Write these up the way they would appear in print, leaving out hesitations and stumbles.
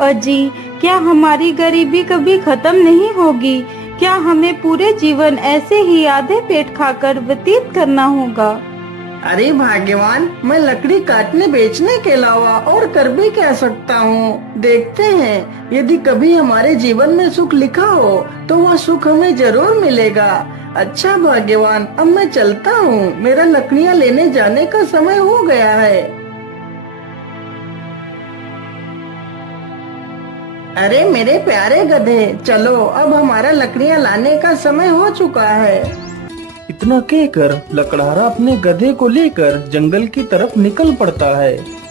अजी, क्या हमारी गरीबी कभी खत्म नहीं होगी? क्या हमें पूरे जीवन ऐसे ही आधे पेट खाकर व्यतीत करना होगा? अरे भाग्यवान, मैं लकड़ी काटने बेचने के अलावा और कर भी क्या सकता हूँ। देखते हैं, यदि कभी हमारे जीवन में सुख लिखा हो तो वह सुख हमें जरूर मिलेगा। अच्छा भाग्यवान, अब मैं चलता हूँ, मेरा लकड़ियाँ लेने जाने का समय हो गया है। अरे मेरे प्यारे गधे, चलो, अब हमारा लकड़ियाँ लाने का समय हो चुका है। इतना कहकर लकड़हारा अपने गधे को लेकर जंगल की तरफ निकल पड़ता है।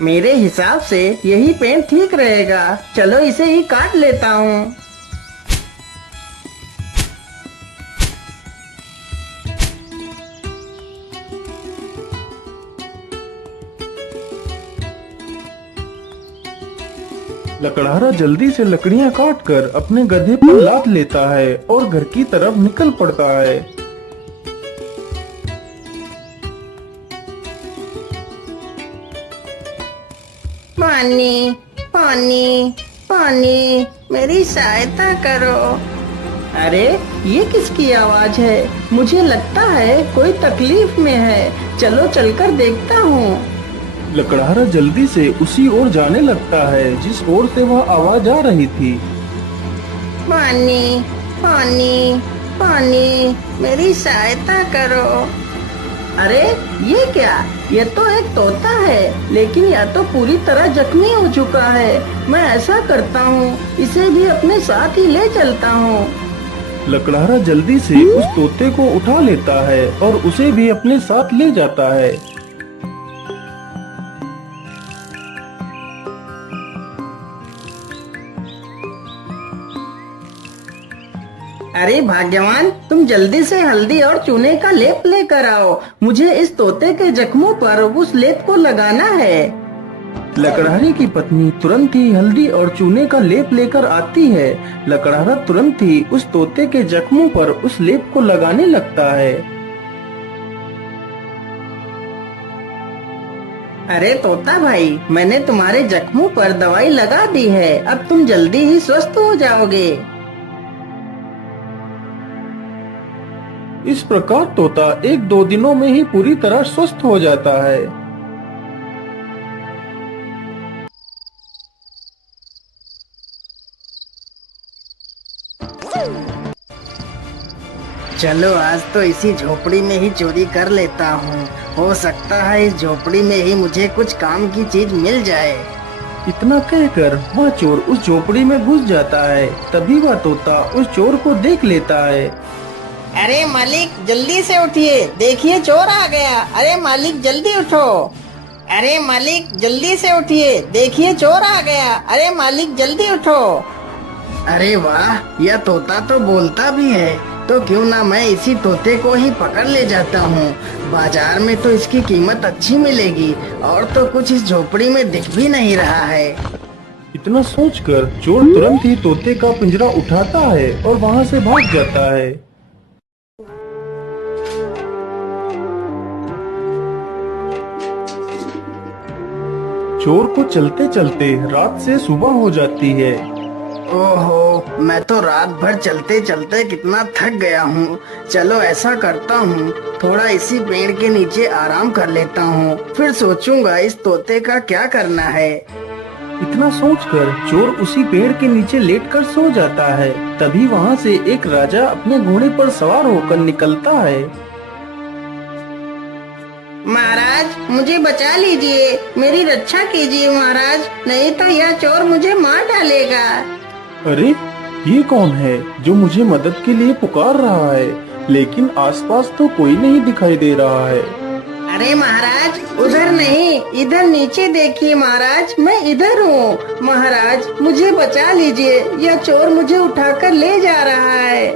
मेरे हिसाब से यही पेड़ ठीक रहेगा, चलो इसे ही काट लेता हूँ। लकड़हारा जल्दी से लकड़ियां काटकर अपने गधे पर लाद लेता है और घर की तरफ निकल पड़ता है। पानी, पानी, पानी, मेरी सहायता करो। अरे ये किसकी आवाज है? मुझे लगता है कोई तकलीफ में है, चलो चलकर देखता हूँ। लकड़हारा जल्दी से उसी ओर जाने लगता है जिस ओर से वह आवाज आ रही थी। पानी, पानी, पानी, मेरी सहायता करो। अरे ये क्या? ये तो एक तोता है, लेकिन यह तो पूरी तरह जख्मी हो चुका है। मैं ऐसा करता हूँ, इसे भी अपने साथ ही ले चलता हूँ। लकड़हारा जल्दी से उस तोते को उठा लेता है और उसे भी अपने साथ ले जाता है। अरे भाग्यवान, तुम जल्दी से हल्दी और चूने का लेप लेकर आओ। मुझे इस तोते के जख्मों पर उस लेप को लगाना है। लकड़हारे की पत्नी तुरंत ही हल्दी और चूने का लेप लेकर आती है। लकड़हारा तुरंत ही उस तोते के जख्मों पर उस लेप को लगाने लगता है। अरे तोता भाई, मैंने तुम्हारे जख्मों पर दवाई लगा दी है, अब तुम जल्दी ही स्वस्थ हो जाओगे। इस प्रकार तोता 1-2 दिनों में ही पूरी तरह स्वस्थ हो जाता है। चलो आज तो इसी झोपड़ी में ही चोरी कर लेता हूँ। हो सकता है इस झोपड़ी में ही मुझे कुछ काम की चीज मिल जाए। इतना कहकर वह चोर उस झोपड़ी में घुस जाता है। तभी वह तोता उस चोर को देख लेता है। अरे मालिक, जल्दी से उठिए, देखिए चोर आ गया। अरे मालिक, जल्दी उठो। अरे मालिक, जल्दी से उठिए, देखिए चोर आ गया। अरे मालिक, जल्दी उठो। अरे वाह, यह तोता तो बोलता भी है, तो क्यों ना मैं इसी तोते को ही पकड़ ले जाता हूँ। बाजार में तो इसकी कीमत अच्छी मिलेगी, और तो कुछ इस झोपड़ी में दिख भी नहीं रहा है। इतना सोचकर चोर तुरंत ही तोते का पिंजरा उठाता है और वहाँ से भाग जाता है। चोर को चलते चलते रात से सुबह हो जाती है। ओहो, मैं तो रात भर चलते चलते कितना थक गया हूँ। चलो ऐसा करता हूँ, थोड़ा इसी पेड़ के नीचे आराम कर लेता हूँ, फिर सोचूंगा इस तोते का क्या करना है। इतना सोचकर चोर उसी पेड़ के नीचे लेटकर सो जाता है। तभी वहाँ से एक राजा अपने घोड़े पर सवार होकर निकलता है। महाराज, मुझे बचा लीजिए, मेरी रक्षा कीजिए महाराज, नहीं तो यह चोर मुझे मार डालेगा। अरे ये कौन है जो मुझे मदद के लिए पुकार रहा है, लेकिन आसपास तो कोई नहीं दिखाई दे रहा है। अरे महाराज, उधर नहीं, इधर नीचे देखिए महाराज, मैं इधर हूँ। महाराज मुझे बचा लीजिए, यह चोर मुझे उठाकर ले जा रहा है।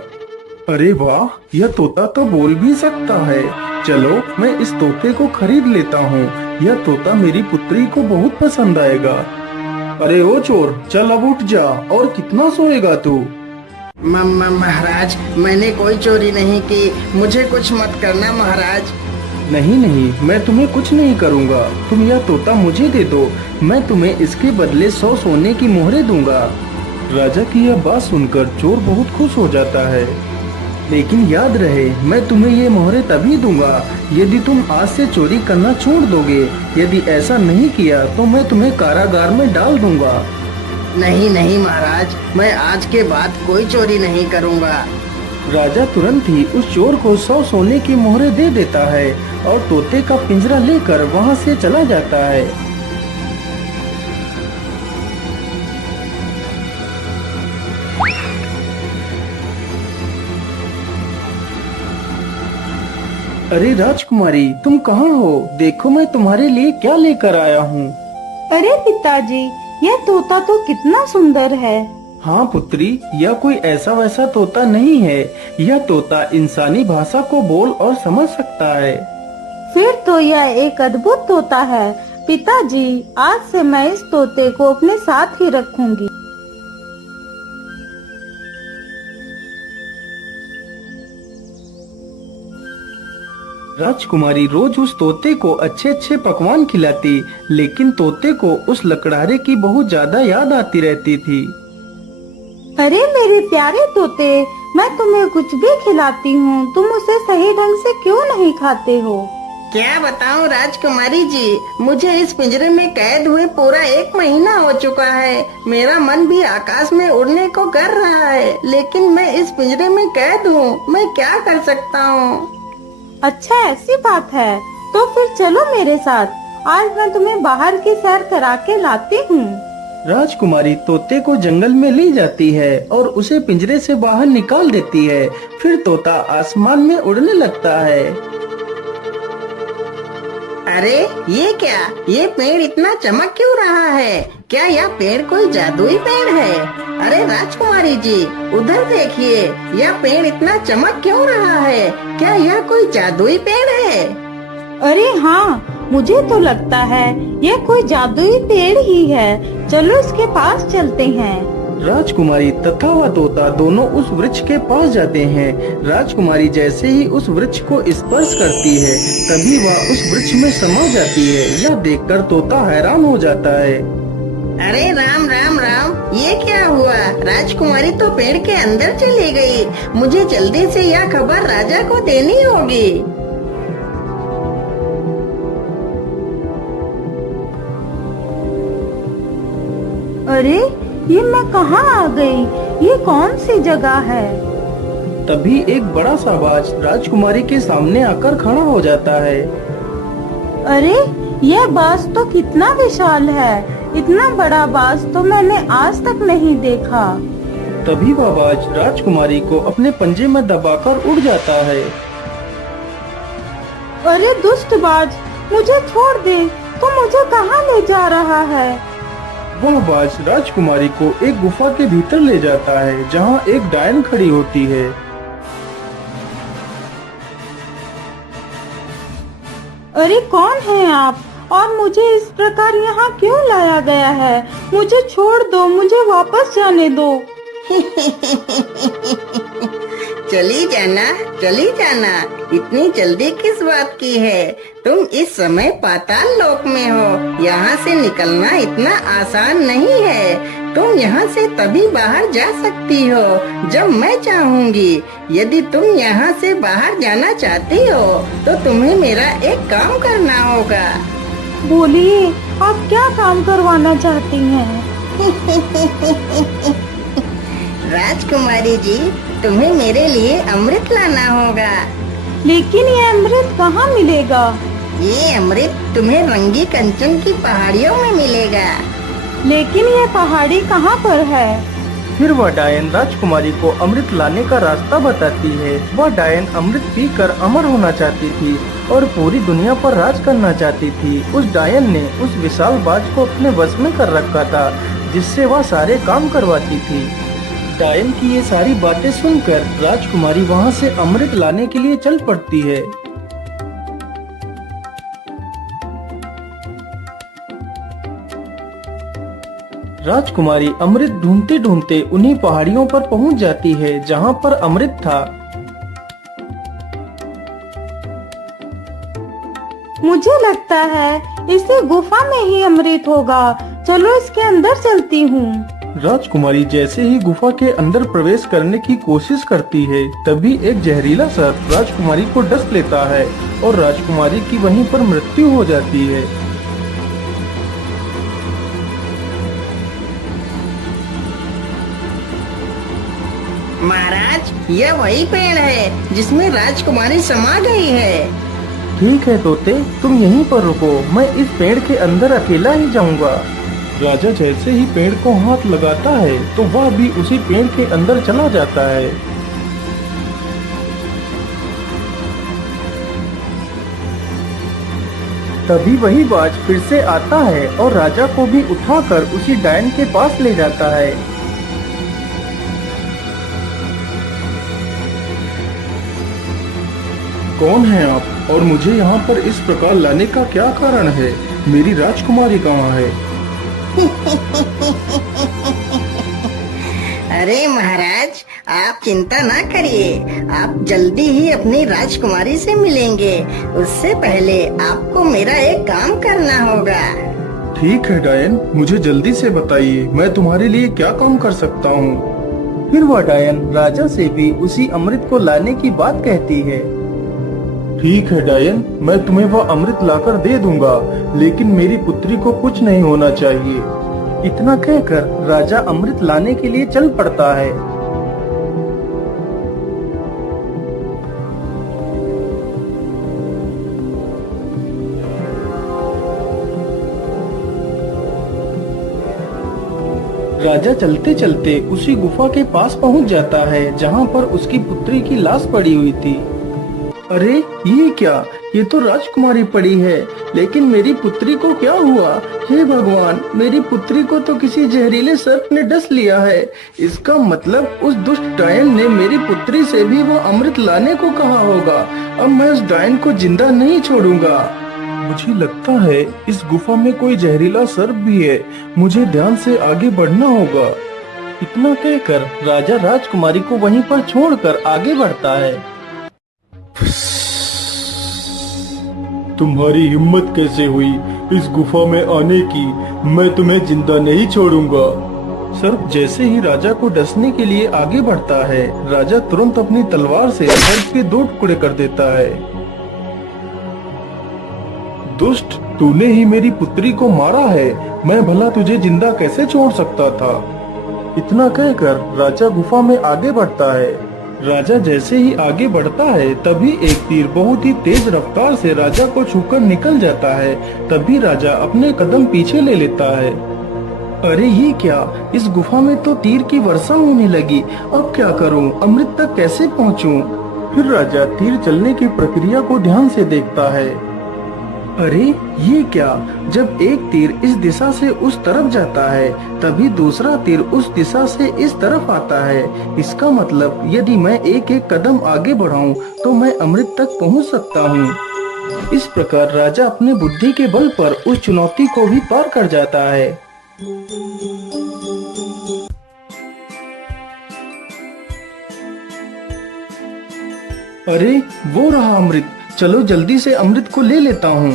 अरे वाह, यह तोता तो बोल भी सकता है। चलो मैं इस तोते को खरीद लेता हूँ। यह तोता मेरी पुत्री को बहुत पसंद आएगा। अरे ओ चोर, चल अब उठ जा। और कितना सोएगा तू? महाराज, मैंने कोई चोरी नहीं की, मुझे कुछ मत करना महाराज। नहीं नहीं, मैं तुम्हें कुछ नहीं करूँगा। तुम यह तोता मुझे दे दो, मैं तुम्हें इसके बदले 100 सोने की मोहरें दूंगा। राजा की यह बात सुनकर चोर बहुत खुश हो जाता है। लेकिन याद रहे, मैं तुम्हें ये मोहरें तभी दूंगा यदि तुम आज से चोरी करना छोड़ दोगे। यदि ऐसा नहीं किया तो मैं तुम्हें कारागार में डाल दूंगा। नहीं नहीं महाराज, मैं आज के बाद कोई चोरी नहीं करूंगा। राजा तुरंत ही उस चोर को 100 सोने की मोहरें दे देता है और तोते का पिंजरा लेकर वहाँ से चला जाता है। अरे राजकुमारी, तुम कहाँ हो? देखो मैं तुम्हारे लिए क्या लेकर आया हूँ। अरे पिताजी, यह तोता तो कितना सुंदर है। हाँ पुत्री, यह कोई ऐसा वैसा तोता नहीं है। यह तोता इंसानी भाषा को बोल और समझ सकता है। फिर तो यह एक अद्भुत तोता है। पिताजी, आज से मैं इस तोते को अपने साथ ही रखूंगी। राजकुमारी रोज उस तोते को अच्छे अच्छे पकवान खिलाती, लेकिन तोते को उस लकड़हारे की बहुत ज्यादा याद आती रहती थी। अरे मेरे प्यारे तोते, मैं तुम्हें कुछ भी खिलाती हूँ, तुम उसे सही ढंग से क्यों नहीं खाते हो? क्या बताऊं राजकुमारी जी, मुझे इस पिंजरे में कैद हुए पूरा 1 महीना हो चुका है। मेरा मन भी आकाश में उड़ने को कर रहा है, लेकिन मैं इस पिंजरे में कैद हूँ। मैं क्या कर सकता हूँ? अच्छा, ऐसी बात है तो फिर चलो मेरे साथ, आज मैं तुम्हें बाहर की सैर करा के लाती हूँ। राजकुमारी तोते को जंगल में ले जाती है और उसे पिंजरे से बाहर निकाल देती है। फिर तोता आसमान में उड़ने लगता है। अरे ये क्या, ये पेड़ इतना चमक क्यों रहा है? क्या यह पेड़ कोई जादुई पेड़ है? अरे राजकुमारी जी, उधर देखिए, यह पेड़ इतना चमक क्यों रहा है? क्या यह कोई जादुई पेड़ है? अरे हाँ, मुझे तो लगता है यह कोई जादुई पेड़ ही है। चलो इसके पास चलते हैं। राजकुमारी तथा वह तोता दोनों उस वृक्ष के पास जाते हैं। राजकुमारी जैसे ही उस वृक्ष को स्पर्श करती है, तभी वह उस वृक्ष में समा जाती है। यह देखकर तोता हैरान हो जाता है। अरे राम राम राम, ये क्या हुआ? राजकुमारी तो पेड़ के अंदर चली गई। मुझे जल्दी से यह खबर राजा को देनी होगी। अरे ये मैं कहाँ आ गई? ये कौन सी जगह है? तभी एक बड़ा सा बाज राजकुमारी के सामने आकर खड़ा हो जाता है। अरे यह बाज तो कितना विशाल है। इतना बड़ा बाज तो मैंने आज तक नहीं देखा। तभी वह बाज राजकुमारी को अपने पंजे में दबाकर उड़ जाता है। अरे दुष्ट बाज, मुझे छोड़ दे, तू मुझे कहाँ ले जा रहा है? वह बाज राजकुमारी को एक गुफा के भीतर ले जाता है, जहाँ एक डायन खड़ी होती है। अरे कौन है आप और मुझे इस प्रकार यहाँ क्यों लाया गया है? मुझे छोड़ दो, मुझे वापस जाने दो। चली जाना, चली जाना, इतनी जल्दी किस बात की है? तुम इस समय पाताल लोक में हो, यहाँ से निकलना इतना आसान नहीं है। तुम यहाँ से तभी बाहर जा सकती हो जब मैं चाहूँगी। यदि तुम यहाँ से बाहर जाना चाहती हो तो तुम्हें मेरा एक काम करना होगा। बोलिए, आप क्या काम करवाना चाहती हैं? राजकुमारी जी, तुम्हें मेरे लिए अमृत लाना होगा। लेकिन ये अमृत कहाँ मिलेगा? ये अमृत तुम्हें रंगी कंचन की पहाड़ियों में मिलेगा। लेकिन ये पहाड़ी कहाँ पर है? फिर वह डायन राजकुमारी को अमृत लाने का रास्ता बताती है। वह डायन अमृत पीकर अमर होना चाहती थी, और पूरी दुनिया पर राज करना चाहती थी। उस डायन ने उस विशाल बाज को अपने वश में कर रखा था, जिससे वह सारे काम करवाती थी। डायन की ये सारी बातें सुनकर राजकुमारी वहाँ से अमृत लाने के लिए चल पड़ती है। राजकुमारी अमृत ढूंढते ढूंढते उन्हीं पहाड़ियों पर पहुंच जाती है जहां पर अमृत था। मुझे लगता है इसी गुफा में ही अमृत होगा। चलो इसके अंदर चलती हूँ। राजकुमारी जैसे ही गुफा के अंदर प्रवेश करने की कोशिश करती है, तभी एक जहरीला सर्प राजकुमारी को डस लेता है और राजकुमारी की वहीं पर मृत्यु हो जाती है। महाराज, यह वही पेड़ है जिसमें राजकुमारी समा गई है। ठीक है तोते, तुम यहीं पर रुको, मैं इस पेड़ के अंदर अकेला ही जाऊंगा। राजा जैसे ही पेड़ को हाथ लगाता है तो वह भी उसी पेड़ के अंदर चला जाता है। तभी वही बाज फिर से आता है और राजा को भी उठाकर उसी डायन के पास ले जाता है। कौन है आप और मुझे यहाँ पर इस प्रकार लाने का क्या कारण है? मेरी राजकुमारी कहाँ है? अरे महाराज, आप चिंता ना करिए, आप जल्दी ही अपनी राजकुमारी से मिलेंगे। उससे पहले आपको मेरा एक काम करना होगा। ठीक है डायन, मुझे जल्दी से बताइए, मैं तुम्हारे लिए क्या काम कर सकता हूँ। फिर वह डायन राजा से भी उसी अमृत को लाने की बात कहती है। ठीक है डायन, मैं तुम्हें वह अमृत लाकर दे दूंगा, लेकिन मेरी पुत्री को कुछ नहीं होना चाहिए। इतना कहकर राजा अमृत लाने के लिए चल पड़ता है। राजा चलते चलते उसी गुफा के पास पहुंच जाता है जहां पर उसकी पुत्री की लाश पड़ी हुई थी। अरे ये क्या, ये तो राजकुमारी पड़ी है, लेकिन मेरी पुत्री को क्या हुआ? हे भगवान, मेरी पुत्री को तो किसी जहरीले सर्प ने डस लिया है। इसका मतलब उस दुष्ट डायन ने मेरी पुत्री से भी वो अमृत लाने को कहा होगा। अब मैं उस डायन को जिंदा नहीं छोड़ूंगा। मुझे लगता है इस गुफा में कोई जहरीला सर्प भी है, मुझे ध्यान से आगे बढ़ना होगा। इतना कहकर राजा राजकुमारी को वहीं पर छोड़कर आगे बढ़ता है। तुम्हारी हिम्मत कैसे हुई इस गुफा में आने की? मैं तुम्हें जिंदा नहीं छोड़ूंगा। सर्प जैसे ही राजा को डसने के लिए आगे बढ़ता है, राजा तुरंत अपनी तलवार से सर्प के 2 टुकड़े कर देता है। दुष्ट, तूने ही मेरी पुत्री को मारा है, मैं भला तुझे जिंदा कैसे छोड़ सकता था? इतना कहकर राजा गुफा में आगे बढ़ता है। राजा जैसे ही आगे बढ़ता है, तभी एक तीर बहुत ही तेज रफ्तार से राजा को छूकर निकल जाता है। तभी राजा अपने कदम पीछे ले लेता है। अरे ये क्या, इस गुफा में तो तीर की वर्षा होने लगी। अब क्या करूं, अमृत तक कैसे पहुंचूं? फिर राजा तीर चलने की प्रक्रिया को ध्यान से देखता है। अरे ये क्या, जब एक तीर इस दिशा से उस तरफ जाता है, तभी दूसरा तीर उस दिशा से इस तरफ आता है। इसका मतलब यदि मैं एक एक कदम आगे बढ़ाऊं तो मैं अमृत तक पहुंच सकता हूं। इस प्रकार राजा अपने बुद्धि के बल पर उस चुनौती को भी पार कर जाता है। अरे वो रहा अमृत, चलो जल्दी से अमृत को ले लेता हूँ।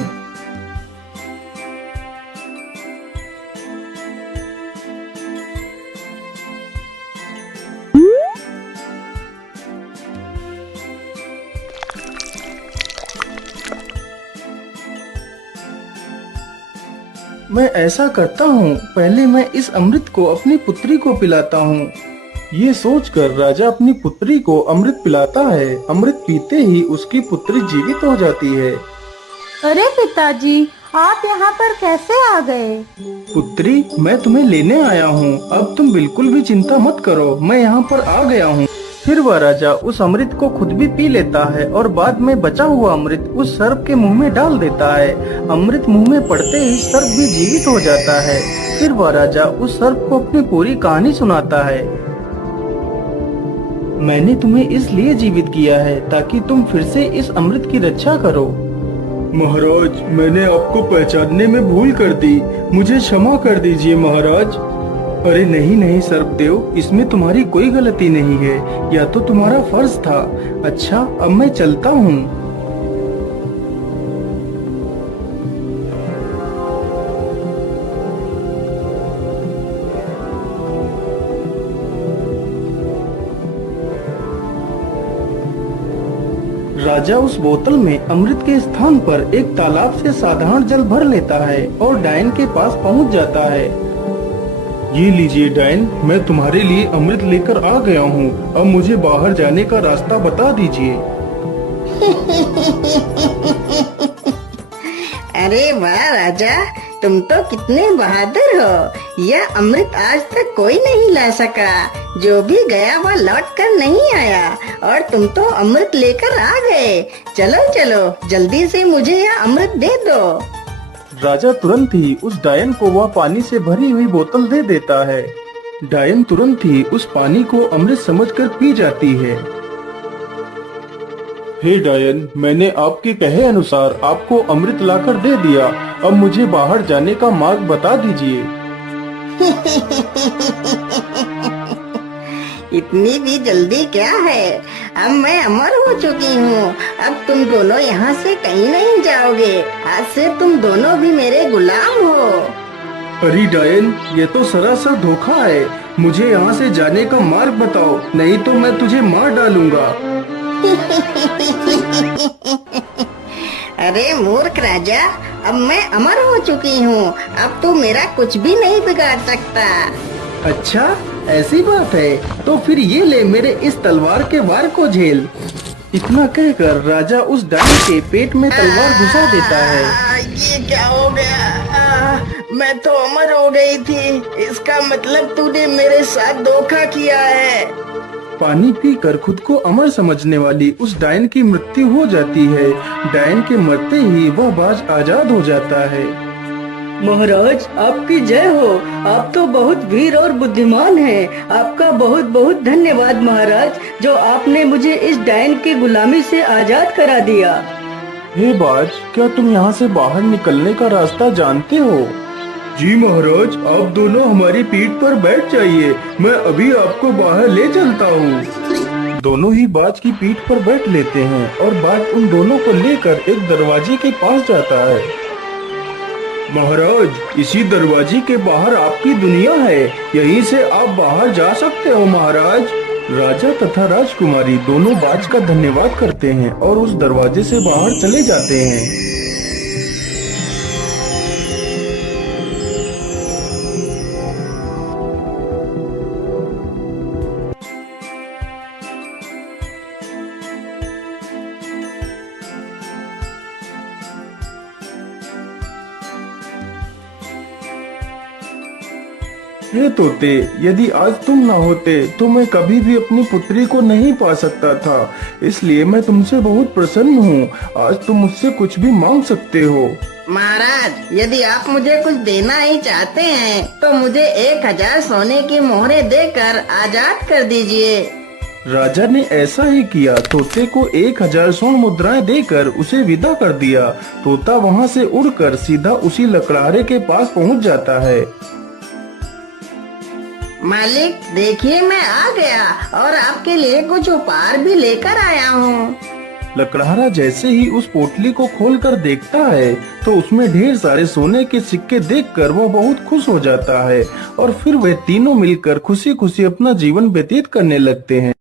मैं ऐसा करता हूँ, पहले मैं इस अमृत को अपनी पुत्री को पिलाता हूँ। ये सोचकर राजा अपनी पुत्री को अमृत पिलाता है। अमृत पीते ही उसकी पुत्री जीवित हो जाती है। अरे पिताजी, आप यहाँ पर कैसे आ गए? पुत्री, मैं तुम्हें लेने आया हूँ, अब तुम बिल्कुल भी चिंता मत करो, मैं यहाँ पर आ गया हूँ। फिर वह राजा उस अमृत को खुद भी पी लेता है और बाद में बचा हुआ अमृत उस सर्प के मुंह में डाल देता है। अमृत मुंह में पड़ते ही सर्प भी जीवित हो जाता है। फिर वह राजा उस सर्प को अपनी पूरी कहानी सुनाता है। मैंने तुम्हें इसलिए जीवित किया है ताकि तुम फिर से इस अमृत की रक्षा करो। महाराज, मैंने आपको पहचानने में भूल कर दी, मुझे क्षमा कर दीजिए महाराज। अरे नहीं नहीं सर्पदेव, इसमें तुम्हारी कोई गलती नहीं है, या तो तुम्हारा फर्ज था। अच्छा, अब मैं चलता हूँ। राजा उस बोतल में अमृत के स्थान पर एक तालाब से साधारण जल भर लेता है और डायन के पास पहुंच जाता है। ये लीजिए डायन, मैं तुम्हारे लिए अमृत लेकर आ गया हूँ। अब मुझे बाहर जाने का रास्ता बता दीजिए। अरे वाह राजा, तुम तो कितने बहादुर हो। यह अमृत आज तक कोई नहीं ला सका। जो भी गया वह लौट कर नहीं आया और तुम तो अमृत लेकर आ गए। चलो चलो, जल्दी से मुझे यह अमृत दे दो। राजा तुरंत ही उस डायन को वह पानी से भरी हुई बोतल दे देता है। डायन तुरंत ही उस पानी को अमृत समझकर पी जाती है। हे डायन, मैंने आपके कहे अनुसार आपको अमृत लाकर दे दिया। अब मुझे बाहर जाने का मार्ग बता दीजिए। इतनी भी जल्दी क्या है? अब मैं अमर हो चुकी हूँ। अब तुम दोनों यहाँ से कहीं नहीं जाओगे। आज से तुम दोनों भी मेरे गुलाम हो। अरे डायन, ये तो सरासर धोखा है। मुझे यहाँ से जाने का मार्ग बताओ, नहीं तो मैं तुझे मार डालूंगा। अरे मूर्ख राजा, अब मैं अमर हो चुकी हूँ। अब तू मेरा कुछ भी नहीं बिगाड़ सकता। अच्छा, ऐसी बात है, तो फिर ये ले मेरे इस तलवार के वार को झेल। इतना कहकर राजा उस डायन के पेट में तलवार घुसा देता है। ये क्या हो गया? मैं तो अमर हो गई थी। इसका मतलब तूने मेरे साथ धोखा किया है। पानी पीकर खुद को अमर समझने वाली उस डायन की मृत्यु हो जाती है। डायन के मरते ही वह बाज आजाद हो जाता है। महाराज, आपकी जय हो। आप तो बहुत वीर और बुद्धिमान हैं। आपका बहुत बहुत धन्यवाद महाराज, जो आपने मुझे इस डायन की गुलामी से आजाद करा दिया। हे बाज, क्या तुम यहाँ से बाहर निकलने का रास्ता जानते हो? जी महाराज, आप दोनों हमारी पीठ पर बैठ जाइए, मैं अभी आपको बाहर ले चलता हूँ। दोनों ही बाज की पीठ पर बैठ लेते हैं और बाज उन दोनों को लेकर एक दरवाजे के पास जाता है। महाराज, इसी दरवाजे के बाहर आपकी दुनिया है, यहीं से आप बाहर जा सकते हो महाराज। राजा तथा राजकुमारी दोनों बाज का धन्यवाद करते हैं और उस दरवाजे से बाहर चले जाते हैं। हे तोते, यदि आज तुम न होते तो मैं कभी भी अपनी पुत्री को नहीं पा सकता था। इसलिए मैं तुमसे बहुत प्रसन्न हूँ। आज तुम मुझसे कुछ भी मांग सकते हो। महाराज, यदि आप मुझे कुछ देना ही चाहते हैं तो मुझे 1000 सोने की मोहरें देकर आजाद कर दीजिए। राजा ने ऐसा ही किया। तोते को 1000 स्वर्ण मुद्राएं देकर उसे विदा कर दिया। तोता वहाँ से उड़कर सीधा उसी लकड़हारे के पास पहुँच जाता है। मालिक, देखिए मैं आ गया और आपके लिए कुछ उपहार भी लेकर आया हूँ। लकड़हारा जैसे ही उस पोटली को खोलकर देखता है तो उसमें ढेर सारे सोने के सिक्के देखकर वह बहुत खुश हो जाता है और फिर वे तीनों मिलकर खुशी खुशी अपना जीवन व्यतीत करने लगते हैं।